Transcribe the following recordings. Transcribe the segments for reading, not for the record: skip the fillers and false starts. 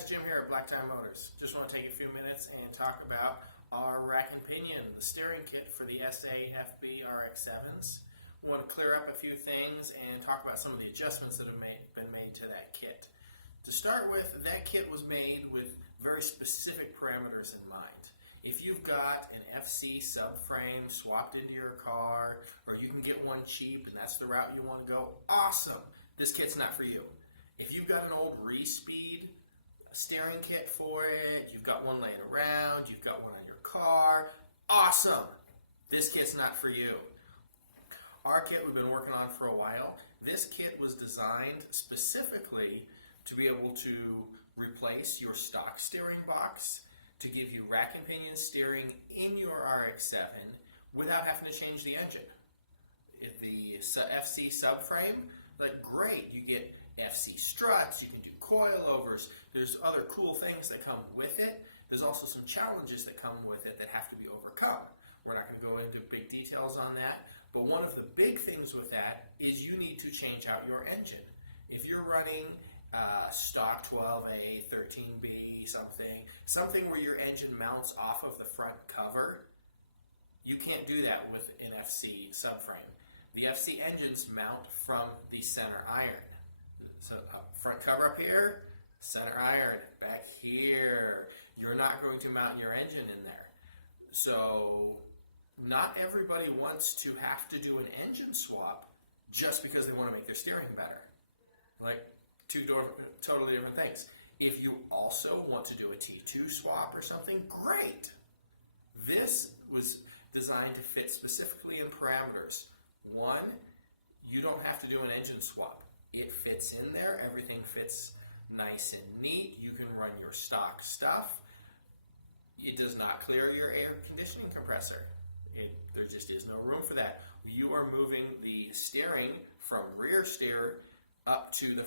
guys, Jim here at Black Tie Motors. Just want to take a few minutes and talk about our rack and pinion, the steering kit for the SAFB Rx7s. We want to clear up a few things and talk about some of the adjustments that have been made to that kit. To start with, that kit was made with very specific parameters in mind. If you've got an FC subframe swapped into your car, or you can get one cheap and that's the route you want to go, awesome! This kit's not for you. If you've got an old Respeed steering kit for it, you've got one laying around, you've got one on your car, awesome! This kit's not for you. Our kit we've been working on for a while. This kit was designed specifically to be able to replace your stock steering box, to give you rack and pinion steering in your Rx7 without having to change the engine. If the FC subframe, like great, you get FC struts, you can do coilovers, there's other cool things that come with it. There's also some challenges that come with it that have to be overcome. We're not going to go into big details on that, but one of the big things with that is you need to change out your engine. If you're running stock 12A, 13B, something where your engine mounts off of the front cover, you can't do that with an FC subframe. The FC engines mount from the center iron. So front cover up here, center iron back here. You're not going to mount your engine in there. So not everybody wants to have to do an engine swap just because they want to make their steering better. Like two totally different things. If you also want to do a T2 swap or something, great. This was designed to fit specifically in parameters. One, you don't have to do an engine swap. It fits in there. Everything fits nice and neat. You can run your stock stuff. It does not clear your air conditioning compressor. There just is no room for that. You are moving the steering from rear steer up to the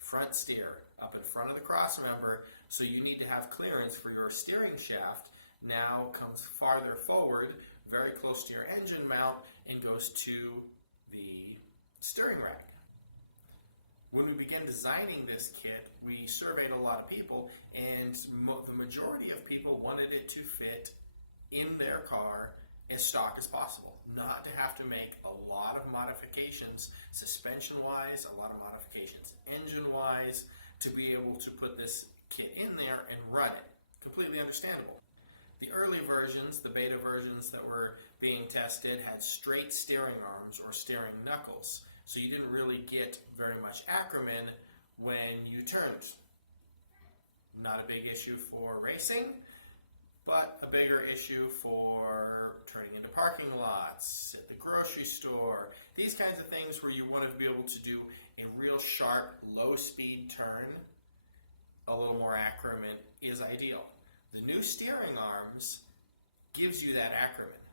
front steer, up in front of the cross member, so you need to have clearance for your steering shaft. Now comes farther forward, very close to your engine mount, and goes to the steering rack. When we began designing this kit, we surveyed a lot of people, and the majority of people wanted it to fit in their car as stock as possible, not to have to make a lot of modifications suspension-wise, a lot of modifications engine-wise, to be able to put this kit in there and run it. Completely understandable. The early versions, the beta versions that were being tested, had straight steering arms or steering knuckles, so you didn't really get very much acronym when you turned. Not a big issue for racing, but a bigger issue for turning into parking lots, at the grocery store, these kinds of things where you want to be able to do a real sharp, low-speed turn, a little more acronym is ideal. The new steering arms gives you that acronym.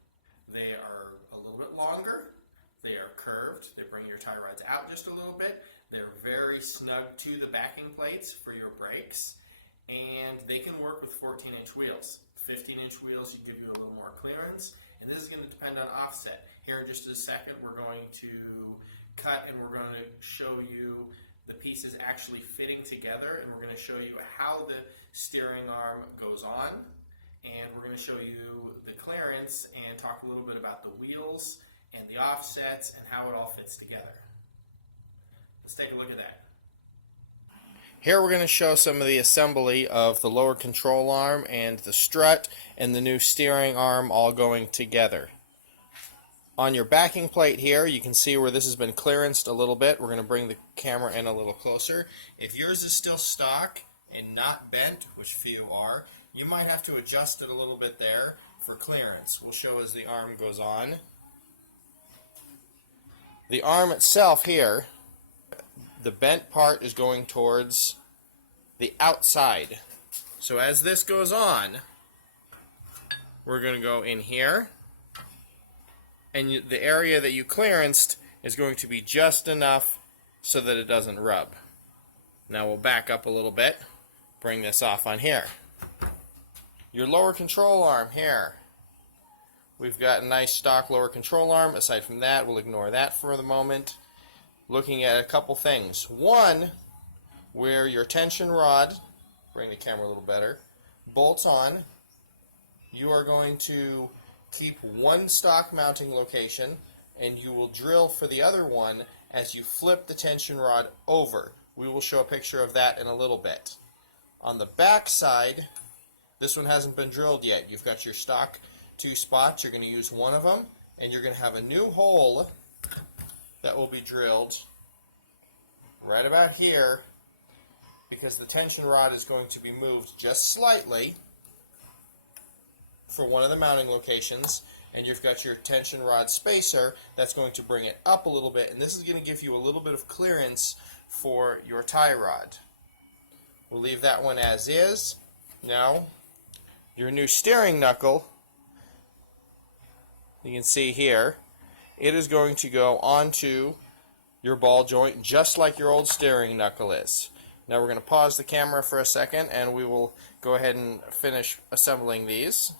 They are a little bit longer, they are curved, they bring your tie rods out just a little bit, they're very snug to the backing plates for your brakes, and they can work with 14-inch wheels. 15-inch wheels give you a little more clearance, and this is going to depend on offset. Here in just a second we're going to cut and we're going to show you the pieces actually fitting together, and we're going to show you how the steering arm goes on, and we're going to show you the clearance and talk a little bit about the wheels and the offsets and how it all fits together. Let's take a look at that. Here we're going to show some of the assembly of the lower control arm and the strut and the new steering arm all going together. On your backing plate here, you can see where this has been clearanced a little bit. We're going to bring the camera in a little closer. If yours is still stock and not bent, which few are, you might have to adjust it a little bit there for clearance. We'll show as the arm goes on. The arm itself here, the bent part is going towards the outside. So as this goes on, we're going to go in here, and the area that you clearanced is going to be just enough so that it doesn't rub. Now we'll back up a little bit, bring this off on here. Your lower control arm here. We've got a nice stock lower control arm. Aside from that, we'll ignore that for the moment. Looking at a couple things. One, where your tension rod bring the camera a little better. Bolts on. You are going to keep one stock mounting location, and you will drill for the other one as you flip the tension rod over. We will show a picture of that in a little bit. On the back side, this one hasn't been drilled yet. You've got your stock 2 spots. You're going to use one of them, and you're going to have a new hole that will be drilled right about here, because the tension rod is going to be moved just slightly for one of the mounting locations, and you've got your tension rod spacer that's going to bring it up a little bit, and this is going to give you a little bit of clearance for your tie rod. We'll leave that one as is. Now, your new steering knuckle, you can see here, it is going to go onto your ball joint just like your old steering knuckle is. Now we're going to pause the camera for a second, and we will go ahead and finish assembling these.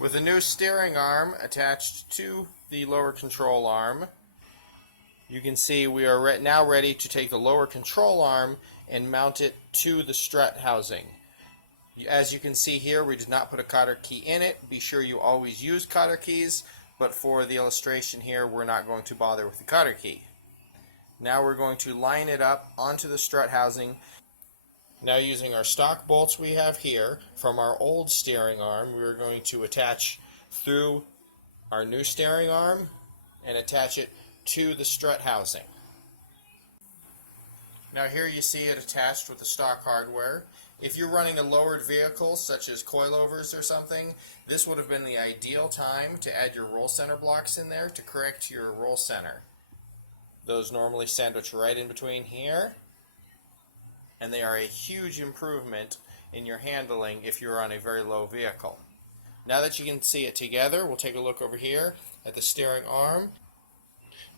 With the new steering arm attached to the lower control arm, you can see we are now ready to take the lower control arm and mount it to the strut housing. As you can see here, we did not put a cotter key in it. Be sure you always use cotter keys, but for the illustration here, we're not going to bother with the cotter key. Now we're going to line it up onto the strut housing. Now, using our stock bolts we have here from our old steering arm, we're going to attach through our new steering arm and attach it to the strut housing. Now here you see it attached with the stock hardware. If you're running a lowered vehicle such as coilovers or something, this would have been the ideal time to add your roll center blocks in there to correct your roll center. Those normally sandwich right in between here, and they are a huge improvement in your handling if you're on a very low vehicle. Now that you can see it together, we'll take a look over here at the steering arm.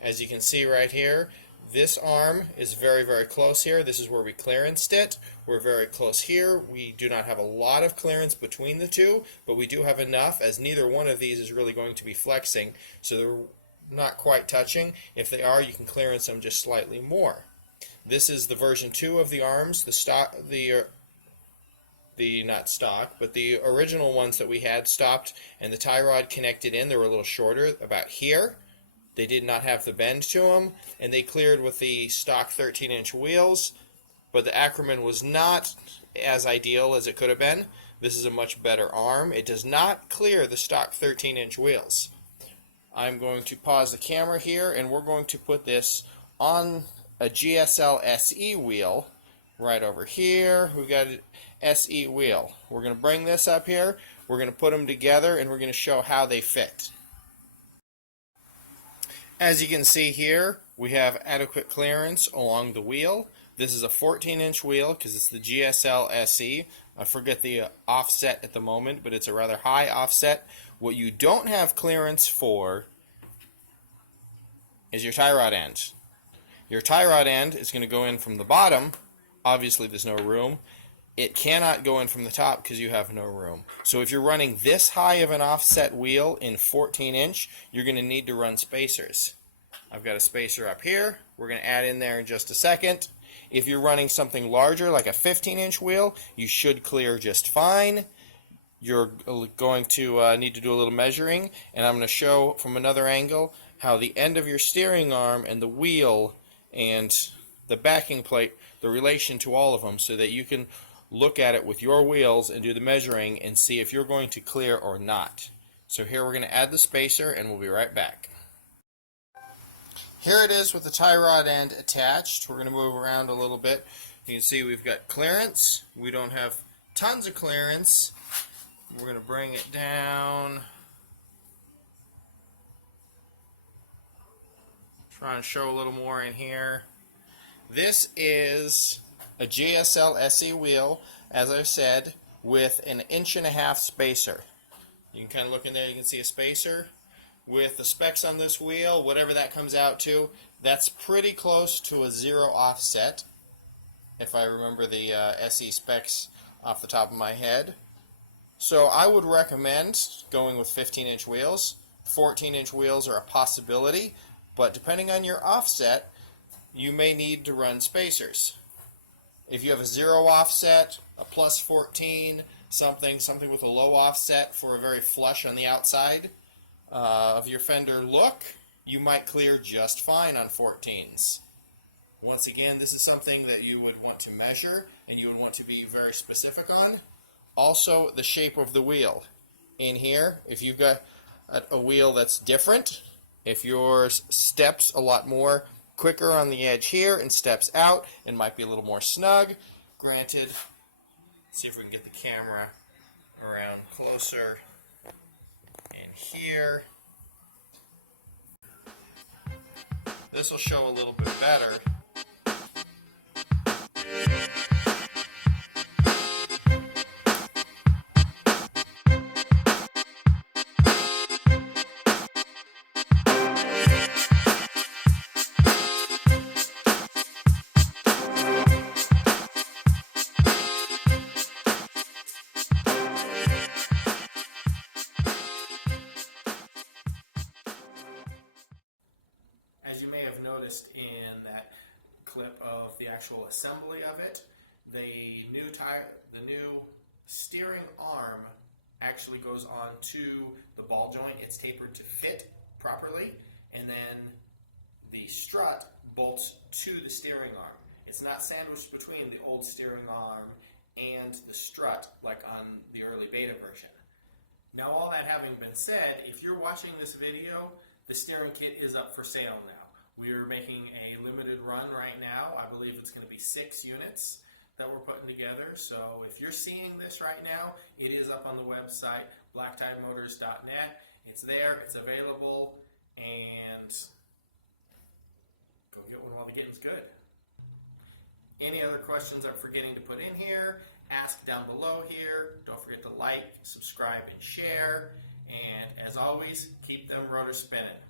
As you can see right here, this arm is very, very close here. This is where we clearanced it. We're very close here. We do not have a lot of clearance between the two, but we do have enough, as neither one of these is really going to be flexing, so they're not quite touching. If they are, you can clearance them just slightly more. This is the version 2 of the arms. Not stock, but the original ones that we had stopped, and the tie rod connected in. They were a little shorter, about here. They did not have the bend to them, and they cleared with the stock 13-inch wheels, but the Ackerman was not as ideal as it could have been. This is a much better arm. It does not clear the stock 13-inch wheels. I'm going to pause the camera here, and we're going to put this on a GSL SE wheel right over here. We've got an SE wheel. We're going to bring this up here. We're going to put them together, and we're going to show how they fit. As you can see here, we have adequate clearance along the wheel. This is a 14-inch wheel because it's the GSL SE. I forget the offset at the moment, but it's a rather high offset. What you don't have clearance for is your tie rod end. Your tie rod end is going to go in from the bottom. Obviously, there's no room. It cannot go in from the top because you have no room. So if you're running this high of an offset wheel in 14-inch, you're going to need to run spacers. I've got a spacer up here. We're going to add in there in just a second. If you're running something larger, like a 15-inch wheel, you should clear just fine. You're going to need to do a little measuring, and I'm going to show from another angle how the end of your steering arm and the wheel and the backing plate, the relation to all of them, so that you can look at it with your wheels and do the measuring and see if you're going to clear or not. So here we're going to add the spacer, and we'll be right back. Here it is with the tie rod end attached. We're going to move around a little bit. You can see we've got clearance. We don't have tons of clearance. We're going to bring it down. Try and show a little more in here. This is a GSL SE wheel, as I said, with an 1.5 inch spacer. You can kind of look in there, you can see a spacer. With the specs on this wheel, whatever that comes out to, that's pretty close to a 0 offset, if I remember the SE specs off the top of my head. So I would recommend going with 15-inch wheels. 14-inch wheels are a possibility, but depending on your offset, you may need to run spacers. If you have a 0 offset, a plus 14, something with a low offset for a very flush on the outside of your fender look, you might clear just fine on 14s. Once again, this is something that you would want to measure and you would want to be very specific on. Also, the shape of the wheel. In here, if you've got a wheel that's different, if yours steps a lot more quicker on the edge here and steps out and might be a little more snug, granted, see if we can get the camera around closer in here. This will show a little bit better. As you may have noticed in that clip of the actual assembly of it, the new steering arm actually goes onto the ball joint. It's tapered to fit properly, and then the strut bolts to the steering arm. It's not sandwiched between the old steering arm and the strut like on the early beta version. Now, all that having been said, if you're watching this video, the steering kit is up for sale now. We're making a limited run right now. I believe it's going to be 6 units that we're putting together. So if you're seeing this right now, it is up on the website, blacktiemotors.net. It's there, it's available, and go get one while the getting's good. Any other questions I'm forgetting to put in here, ask down below here. Don't forget to like, subscribe, and share. And as always, keep them rotors spinning.